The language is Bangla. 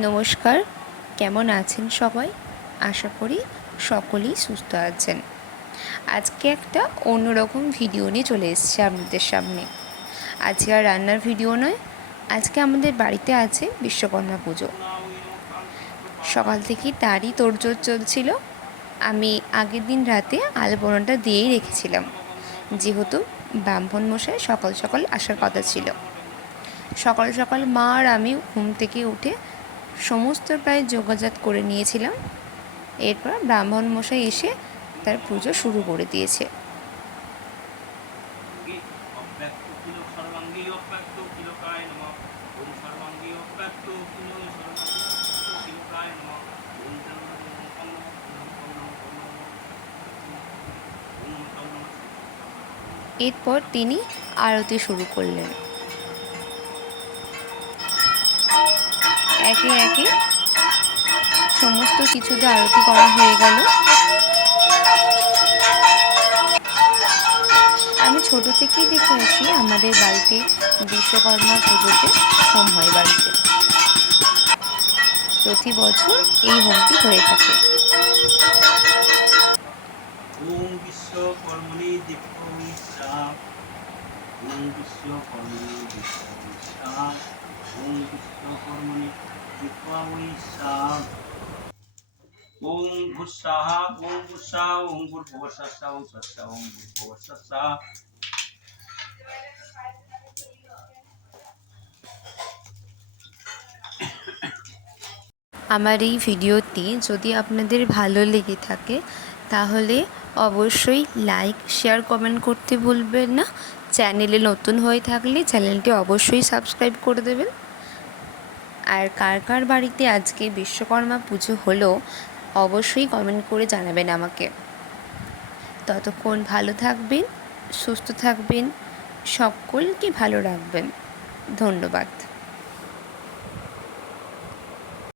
নমস্কার, কেমন আছেন সবাই? আশা করি সকলেই সুস্থ আছেন। আজকে একটা অন্যরকম ভিডিও নিয়ে চলে এসেছি আপনাদের সামনে। আজকে আর রান্নার ভিডিও নয়, আজকে আমাদের বাড়িতে আছে বিশ্বকর্মা পুজো। সকাল থেকেই তারই তোড়জোড় চলছিল। আমি আগের দিন রাতে আলপনাটা দিয়েই রেখেছিলাম। যেহেতু ব্রাহ্মণ মশাই সকাল সকাল আসার কথা ছিল। সকাল সকাল মা আর আমি ঘুম থেকে উঠে সমস্ত প্রায় যোগাযাত করে নিয়েছিলাম। এরপর ব্রাহ্মণ মশাই এসে তার পুজো শুরু করে দিয়েছে। এরপর তিনি আরতি শুরু করলেন। একে একে সমস্ত কিছুতে আরতি করা হয়ে গেল। আমি ছোট থেকেই দেখে আসি আমাদের বাড়িতে বিশ্বকর্মা পুজোতে হোম হয় বাড়িতে। প্রতি বছর এই হোমটি হয়ে থাকে। বিশ্বকর্মণি বিশ্বকর্মণি ওম ওম ওম ওম ওম সস্যা ওম আমার এই ভিডিওটি যদি আপনাদের ভালো লেগে থাকে, তাহলে অবশ্যই লাইক শেয়ার কমেন্ট করতে ভুলবেন না। চ্যানেলে নতুন হয়ে থাকলে চ্যানেলটি অবশ্যই সাবস্ক্রাইব করে দেবেন। আর কার কার বাড়িতে আজকে বিশ্বকর্মা পুজো হলো, অবশ্যই কমেন্ট করে জানাবেন আমাকে। ততক্ষণ ভালো থাকবেন, সুস্থ থাকবেন, সকলকে ভালো রাখবেন। ধন্যবাদ।